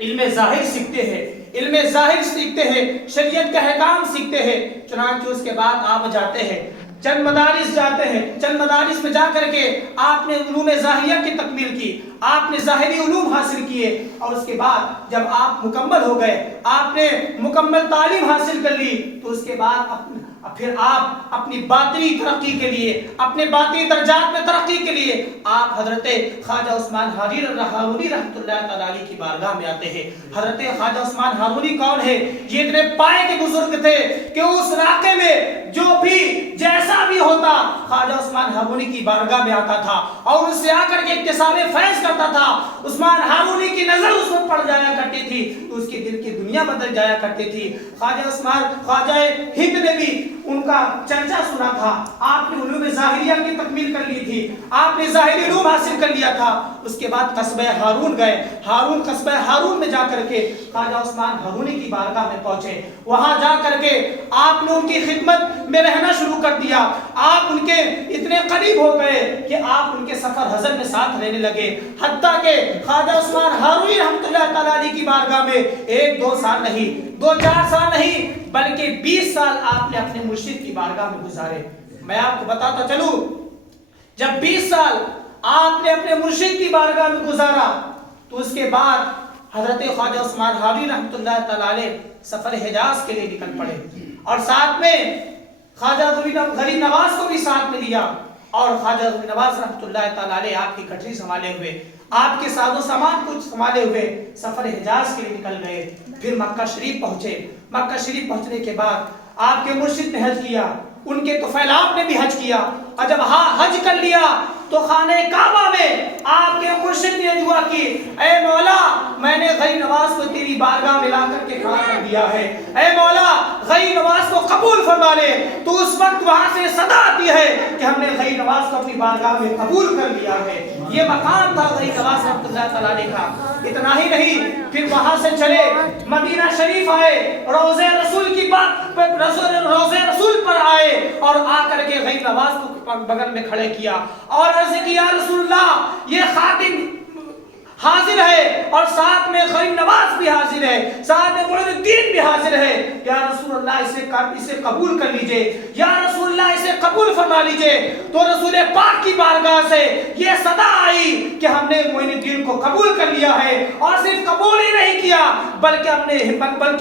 علم ظاہر سیکھتے ہیں، علم ظاہر سیکھتے ہیں، شریعت کا احکام سیکھتے ہیں۔ چنانچہ اس کے بعد آپ جاتے ہیں چند مدارس جاتے ہیں، چند مدارس میں جا کر کے آپ نے علوم ظاہریہ کی تکمیل کی، آپ نے ظاہری علوم حاصل کیے، اور اس کے بعد جب آپ مکمل ہو گئے، آپ نے مکمل تعلیم حاصل کر لی، تو اس کے بعد پھر آپ اپنی باطنی ترقی کے لیے، اپنے باطنی درجات میں ترقی کے لیے آپ حضرت خواجہ عثمان ہارونی رحمۃ اللہ تعالی علیہ کی بارگاہ میں آتے ہیں۔ حضرت خواجہ عثمان ہارونی کون ہے؟ یہ اتنے پائے کے بزرگ تھے کہ اس علاقے میں جو بھی جیسا بھی ہوتا خواجہ عثمان ہارونی کی بارگاہ میں آتا تھا اور اس سے آ کر کے اکتساب فیض کرتا تھا۔ عثمان ہارونی کی نظر اس پر پڑ جایا کرتی تھی تو اس کے دل کی دنیا بدل جایا کرتی تھی۔ خواجہ ہند نے بھی ان کا چرچا سنا تھا۔ آپ نے علوم ظاہریہ کی تکمیل کر لی تھی، آپ نے ظاہری علوم حاصل کر لیا تھا۔ اس کے بعد قصبہ ہارون گئے، قصبہ ہارون میں جا کر کے خواجہ عثمان ہارونی کی بارگاہ میں پہنچے۔ وہاں جا کر کے آپ نے ان کی خدمت میں رہنا شروع کر دیا، آپ ان کے اتنے قریب ہو گئے کہ آپ ان کے سفر حضر میں ساتھ رہنے لگے، حتیٰ کہ خواجہ عثمان ہارونی رحمۃ اللہ تعالی علیہ کی بارگاہ میں 1-2 سال نہیں، 2-4 سال نہیں بلکہ 20 سال آپ نے اپنے مرشد کی بارگاہ میں گزارے۔ میں آپ کو بتاتا چلوں، جب 20 سال آپ نے اپنے مرشد کی بارگاہ میں گزارا تو اس کے بعد حضرت خواجہ عثمان ہارونی رحمۃ اللہ تعالی علیہ سفر حجاز کے لیے نکل پڑے، اور ساتھ میں خواجہ غریب نواز کو بھی ساتھ میں لیا، اور خواجہ غریب نواز رحمۃ اللہ تعالی علیہ آپ کی کٹری سنبھالے ہوئے، آپ کے ساز و سامان کچھ سنبھالے ہوئے سفر حجاز کے لیے نکل گئے۔ پھر مکہ شریف پہنچے، مکہ شریف پہنچنے کے بعد آپ کے مرشد نے حج کیا، ان کے طفیل آپ نے بھی حج کیا، اور جب حج کر لیا تو خانہ کعبہ میں آپ کے مرشد نے دعا کی، اے مولا میں نے غریب نواز کو تیری بارگاہ میں لا کر کے کھڑا کر دیا ہے، اے مولا غریب نواز کو قبول فرما لے۔ تو اس وقت وہاں سے صدا آتی ہے کہ ہم نے غریب نواز کو اپنی بارگاہ میں قبول کر لیا ہے۔ یہ مقام تھا غریب نواز رحمۃ اللہ تعالی علیہ کا۔ اتنا ہی نہیں، پھر وہاں سے چلے مدینہ شریف آئے، روضہ رسول کی بات روضہ رسول پر آئے، اور آ کر کے غریب نواز کو بغل میں کھڑے کیا اور عرض کیا، یا رسول اللہ یہ خادم حاضر ہے اور ساتھ میں غریب نواز بھی حاضر ہے، ساتھ میں معین الدین بھی حاضر ہے، یا رسول اللہ اسے قبول کر لیجئے، یا رسول اللہ اسے قبول فرما لیجئے۔ تو رسول پاک کی بارگاہ سے یہ صدا آئی کہ ہم نے معین الدین کو قبول کر لیا ہے، اور صرف قبول ہی نہیں کیا بلکہ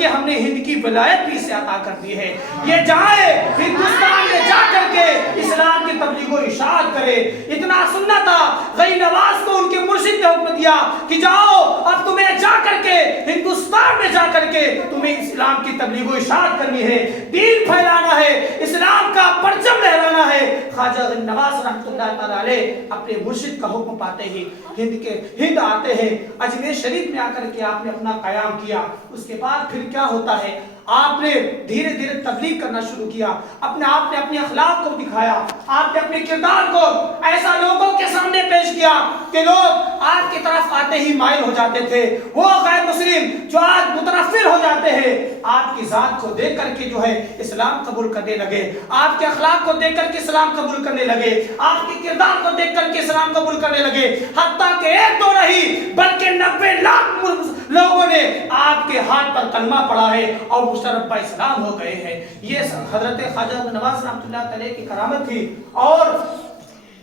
ہم نے ہند کی ولایت بھی اسے عطا کر دی ہے۔ یہ جائے ہندوستان میں جا کر کے اسلام کی تبلیغ و اشاعت کرے۔ اتنا سننا تھا، غریب نواز کو ان کے مرشد نے حکم دیا کہ جاؤ اب تمہیں جا کر کے ہندوستان میں جا کر کے تمہیں اسلام کی تبلیغ و اشاعت کرنی ہے، دین پھیلانا ہے، اسلام کا پرچم لہرانا ہے۔ خواجہ غریب نواز رحمۃ اللہ تعالی علیہ اپنے مرشد کا حکم پاتے ہی ہند آتے ہیں، اجمیر شریف میں آ کر کے آپ نے اپنا قیام کیا۔ اس کے بعد پھر کیا ہوتا ہے، آپ نے دھیرے دھیرے تبلیغ کرنا شروع کیا، آپ نے اپنے اخلاق کو دکھایا، آپ نے اپنے کردار کو ایسا لوگوں کے سامنے پیش کیا کہ لوگ آپ کی طرف آتے ہی مائل ہو جاتے تھے۔ وہ غیر مسلم جو آج متنفر ہو جاتے ہیں، آپ کی ذات کو دیکھ کر کے جو ہے اسلام قبول کرنے لگے، آپ کے اخلاق کو دیکھ کر کے اسلام قبول کرنے لگے، آپ کے کردار کو دیکھ کر کے اسلام قبول کرنے لگے، حتیٰ کہ 1-2 نہیں بلکہ 90 لاکھ لوگوں نے آپ کے ہاتھ پر کلمہ پڑھا ہے اور مشرف اسلام ہو گئے ہیں۔ یہ حضرت خواجہ نواز رحمۃ اللہ تعالی کی کرامت تھی۔ اور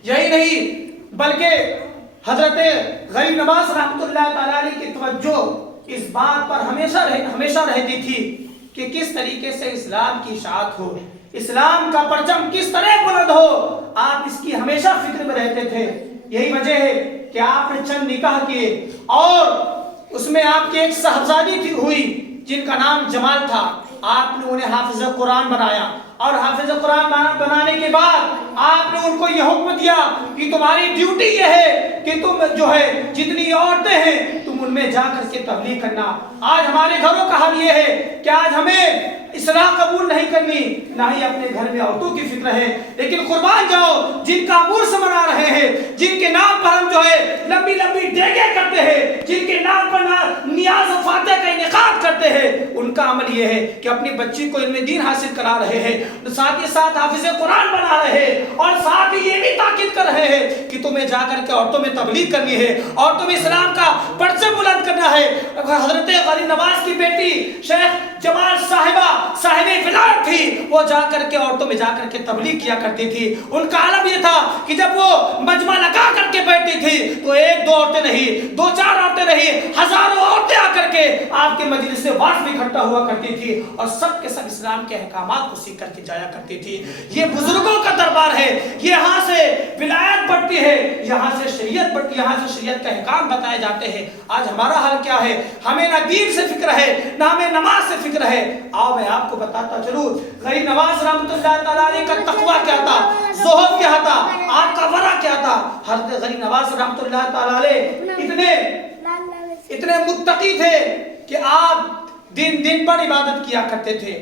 یہی نہیں بلکہ حضرت غریب نواز رحمۃ اللہ تعالی علیہ کی توجہ اس بات پر ہمیشہ رہتی تھی کہ کس طریقے سے اسلام کی اشاعت ہو، اسلام کا پرچم کس طرح بلند ہو، آپ اس کی ہمیشہ فکر میں رہتے تھے۔ یہی وجہ ہے کہ آپ نے چند نکاح کیے، اور اس میں آپ کی ایک صاحبزادی ہوئی جن کا نام جمال تھا، آپ نے انہیں حافظ قرآن بنایا، اور حافظ قرآن بنانے کے بعد آپ نے ان کو یہ حکم دیا کہ تمہاری ڈیوٹی یہ ہے کہ تم جو ہے جتنی عورتیں ہیں تم ان میں جا کر کے تبلیغ کرنا۔ آج ہمارے گھروں کا حال یہ ہے کہ آج ہمیں اصلاح قبول نہیں کرنی، نہ ہی اپنے گھر میں عورتوں کی فکر ہے، لیکن قربان جاؤ جن کا عرس منا رہے ہیں، جن کے نام پر ہم جو ہے لمبی لمبی ڈیگیں کرتے ہیں، جن کے نام پر نیاز و فاتح کا انعقاد کرتے ہیں، ان کا عمل یہ ہے کہ اپنی بچی کو علم دین حاصل کرا رہے ہیں، ساتھ ہی ساتھ حافظ قرآن بنا رہے ہیں، اور ساتھ ہی یہ بھی تاکید کر رہے ہیں کہ تمہیں جا کر کے عورتوں میں تبلیغ کرنی ہے اور تمہیں اسلام کا پرچم بلند کرنا ہے۔ حضرت غریب نواز کی بیٹی شیخ جمال صاحبہ صاحب ولایت تھی، وہ جا کر کے عورتوں میں جا کر کے تبلیغ کیا کرتی تھی۔ ان کا عالم یہ تھا کہ جب وہ مجمع لگا کر کے بیٹھی تھی تو ایک دو عورتیں نہیں، دو چار عورتیں نہیں، ہزاروں عورتیں آ کر کے آپ کے مجلس سے واعظ میں اکٹھا ہوا کرتی تھی اور سب کے سب اسلام کے احکامات کو سیکھ کر کے جایا کرتی تھی۔ یہ بزرگوں کا دربار ہے، یہاں سے ولایت بڑھتی ہے، یہاں سے شریعت بڑھتی ہے، یہاں سے شریعت کا احکام بتائے جاتے ہیں۔ آج ہمارا حال کیا ہے؟ ہمیں نہ دین سے فکر ہے نہ ہمیں نماز سے فکر ہے۔ آؤ میں آپ کو بتاتا چلوں غریب نواز رحمۃ اللہ تعالیٰ علیہ کا تقویٰ کیا تھا، زہد کیا تھا، آپ کا ورع کیا تھا۔ حضرت غریب نواز رحمۃ اللہ تعالیٰ علیہ اتنے متقی تھے کہ آپ دن دن پر عبادت کیا کرتے تھے،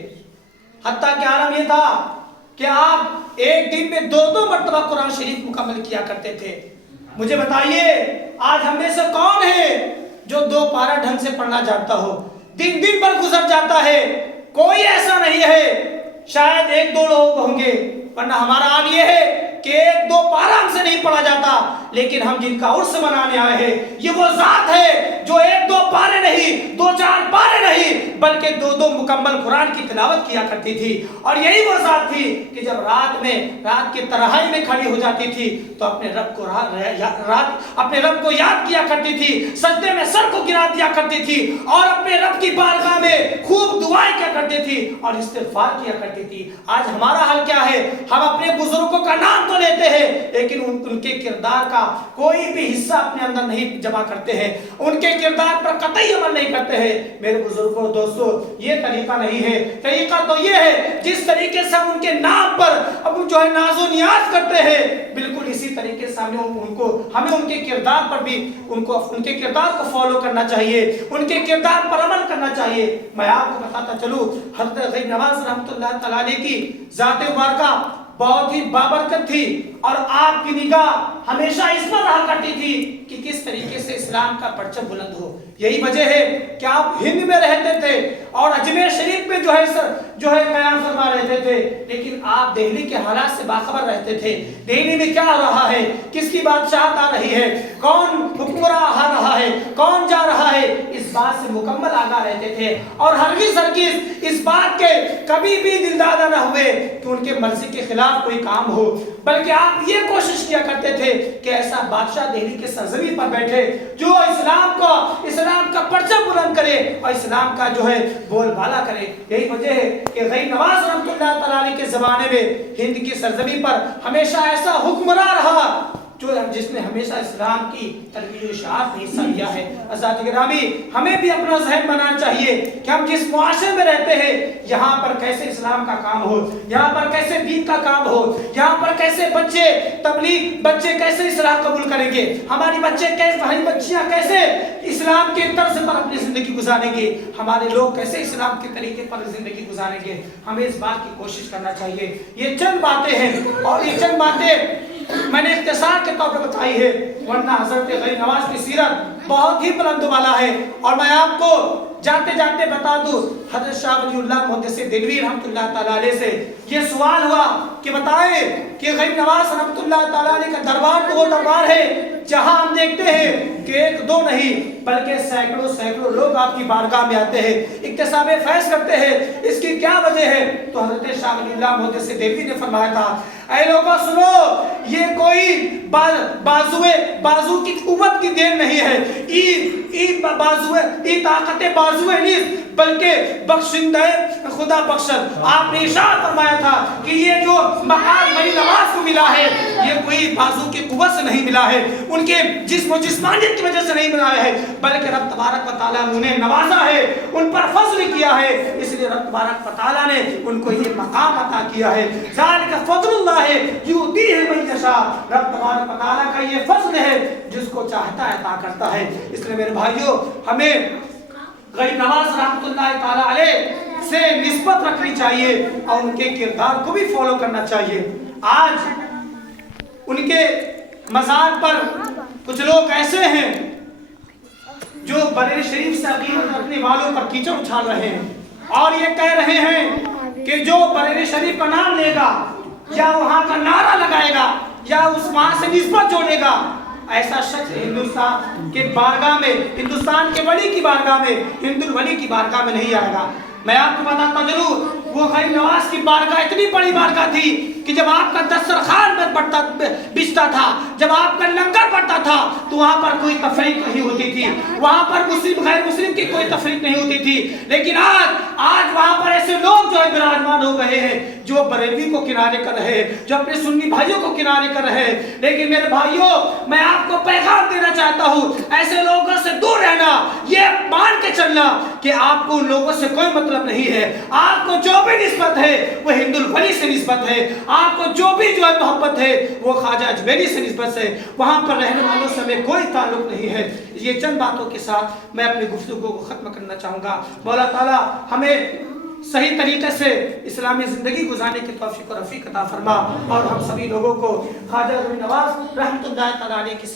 حتیٰ کہ عالم یہ تھا کہ آپ ایک دن میں دو دو مرتبہ قرآن شریف مکمل کیا کرتے تھے۔ مجھے بتائیے آج ہم میں سے کون ہے جو دو پارہ ڈھنگ سے پڑھنا جانتا ہو؟ دن دن پر گزر جاتا ہے، کوئی ایسا نہیں ہے، شاید ایک دو لوگ ہوں گے، ورنہ ہمارا حال یہ ہے کہ ایک دو پارہ ہم سے نہیں پڑھا جاتا، لیکن ہم جن کا عرس منانے آئے ہیں یہ وہ ذات ہے جو ایک دو پارے نہیں، دو چار پارے نہیں، بلکہ دو دو مکمل قرآن کی تلاوت کیا کرتی تھی۔ اور یہی وہ ذات تھی کہ جب رات کے تنہائی میں کھڑی ہو جاتی تھی تو اپنے رب کو یاد کیا کرتی تھی، سجدے میں سر کو گرا دیا کرتی تھی اور اپنے رب کی بارگاہ میں خوب دعائیں کیا کرتی تھی اور استغفار کیا کرتی تھی۔ آج ہمارا حال کیا ہے؟ ہم اپنے بزرگوں کا نام تو لیتے ہیں لیکن ان کے کردار کا کوئی بھی حصہ اپنے اندر نہیں جمع کرتے ہیں، ان کے کردار پر قطعی عمل نہیں کرتے ہیں۔ میرے بزرگوں دوستو، یہ طریقہ نہیں ہے۔ طریقہ تو یہ ہے جس طریقے سے ہم ان کے نام پر ناز و نیاز کرتے ہیں، بالکل اسی طریقے سے ہمیں ان کے کردار پر بھی ان کے کردار کو فالو کرنا چاہیے، ان کے کردار پر عمل کرنا چاہیے۔ میں آپ کو بتاتا چلوں حضرت غریب نواز رحمۃ اللہ تعالیٰ علیہ کی ذات مبارکہ بہت ہی بابرکت تھی اور آپ کی نگاہ ہمیشہ اس پر رہا کرتی تھی کہ کس طریقے سے اسلام کا پرچم بلند ہو۔ یہی وجہ ہے کہ آپ ہند میں رہتے تھے اور اجمیر شریف میں جو ہے قیام فرما رہتے تھے، لیکن آپ دہلی کے حالات سے باخبر رہتے تھے۔ دہلی میں کیا ہو رہا ہے، کس کی بادشاہت آ رہی ہے، کون حکمراں آ رہا ہے، کون جا رہا ہے، اس بات سے مکمل آگاہ رہتے تھے اور ہرگز اس بات کے کبھی بھی دلدادہ نہ ہوئے کہ ان کے مرضی کے خلاف کوئی کام ہو، بلکہ آپ یہ کوشش کیا کرتے تھے کہ ایسا بادشاہ دہلی کے سرزمین پر بیٹھے جو اسلام کا پرچم بلند کرے اور اسلام کا بول بالا کرے۔ یہی وجہ ہے کہ غریب نواز رحمۃ اللہ تعالیٰ علیہ کے زمانے میں ہند کی سرزمین پر ہمیشہ ایسا حکمراں رہا جس نے ہمیشہ اسلام کی ترویج و اشاعت میں حصہ لیا ہے۔ حضرات گرامی، ہمیں بھی اپنا ذہن بنانا چاہیے کہ ہم جس معاشرے میں رہتے ہیں یہاں پر کیسے اسلام کا کام ہو، یہاں پر کیسے دین کا کام ہو، یہاں پر کیسے بچے کیسے اسلام قبول کریں گے، ہماری بچیاں کیسے اسلام کے طرز پر اپنی زندگی گزاریں گے، ہمارے لوگ کیسے اسلام کے طریقے پر زندگی گزاریں گے۔ ہمیں اس بات کی کوشش کرنا چاہیے۔ یہ چند باتیں ہیں اور یہ چند باتیں میں نے اختصار کے طور پر بتائی ہے، ورنہ حضرت غریب نواز کی سیرت بہت ہی بلند بالا ہے۔ اور میں آپ کو جاتے جاتے بتا دوں، حضرت شاہ ولی اللہ محدث دہلوی رحمۃ اللہ تعالیٰ علیہ سے یہ سوال ہوا کہ بتائیں کہ غریب نواز رحمۃ اللہ تعالیٰ علیہ کا دربار تو وہ دربار ہے جہاں ہم دیکھتے ہیں کہ ایک دو نہیں بلکہ سینکڑوں لوگ آپ کی بارگاہ میں آتے ہیں، اکتساب فیض کرتے ہیں، اس کی کیا وجہ ہے؟ تو حضرت شاہ ولی اللہ محدث دہلوی نے فرمایا تھا، اے لوگوں سنو، یہ کوئی بازو کی قوت کی دین نہیں ہے، طاقت بازو نہیں بلکہ بخشندہ خدا بخشت۔ آپ نے ارشاد فرمایا تھا کہ یہ جو مقام غریب نواز کو ملا ہے یہ کوئی بازو کی قوت سے نہیں ملا ہے، ان کے جسم و جسمانیت کی وجہ سے نہیں ملا ہے، بلکہ رب تبارک و تعالیٰ نے انہیں نوازا ہے، ان پر فضل کیا ہے، اس لیے رب تبارک و تعالیٰ نے ان کو یہ مقام عطا کیا ہے۔ ذالک فضل اللہ ہے یؤتیہ من یشاء، رب تبارک و تعالیٰ کا یہ فضل ہے جس کو چاہتا ہے عطا کرتا ہے۔ اس لیے میرے بھائیوں، ہمیں غریب نواز رحمۃ اللہ تعالیٰ علیہ سے نسبت رکھنی چاہیے اور ان کے کردار کو بھی فالو کرنا چاہیے۔ آج ان کے مزار پر کچھ لوگ ایسے ہیں جو بریلی شریف سے عقیدت رکھنے والوں پر کیچڑ اچھال رہے ہیں۔ اور یہ کہہ رہے ہیں کہ جو بریلی شریف کا نام لے گا یا وہاں کا نعرہ لگائے گا یا اس وہاں سے نسبت جوڑے گا، ایسا شخص ہندوستان کے بارگاہ میں، ہندوستان کے ولی کی بارگاہ میں، ہندو الولی کی بارگاہ میں نہیں آئے گا۔ میں آپ کو بتاتا ضرور، وہ غریب نواز کی بارگاہ اتنی بڑی بارگاہ تھی کہ جب آپ کا دسترخوان بچتا تھا، جب آپ کا لنگر پڑتا تھا تو وہاں پر کوئی تفریق نہیں ہوتی تھی، وہاں پر مسلم غیر مسلم کی کوئی تفریق نہیں ہوتی تھی۔ لیکن آج وہاں پر ایسے لوگ جو ہے براجمان ہو گئے ہیں، جو بریلوی کو کنارے کر رہے ہیں، جو اپنے سنی بھائیوں کو کنارے کر رہے ہیں۔ لیکن میرے بھائیوں، میں آپ کو پیغام دینا چاہتا ہوں، ایسے لوگوں سے دور رہنا، یہ مان کے چلنا کہ آپ کو ان لوگوں سے کوئی مطلب نہیں ہے۔ آپ کو جو بھی نسبت ہے وہ ہندو الولی سے نسبت ہے، آپ کو جو بھی جو ہے محبت ہے وہ خواجہ اجمیری سے نسبت ہے، وہاں پر رہنے والوں سے ہمیں کوئی تعلق نہیں ہے۔ یہ چند باتوں کے ساتھ میں اپنی گفتگو کو ختم کرنا چاہوں گا۔ مولا تعالیٰ ہمیں صحیح طریقے سے اسلامی زندگی گزارنے کی توفیق و رفیق عطا فرما، اور ہم سبھی لوگوں کو خواجہ غریب نواز رحمۃ اللہ تعالیٰ علیہ کی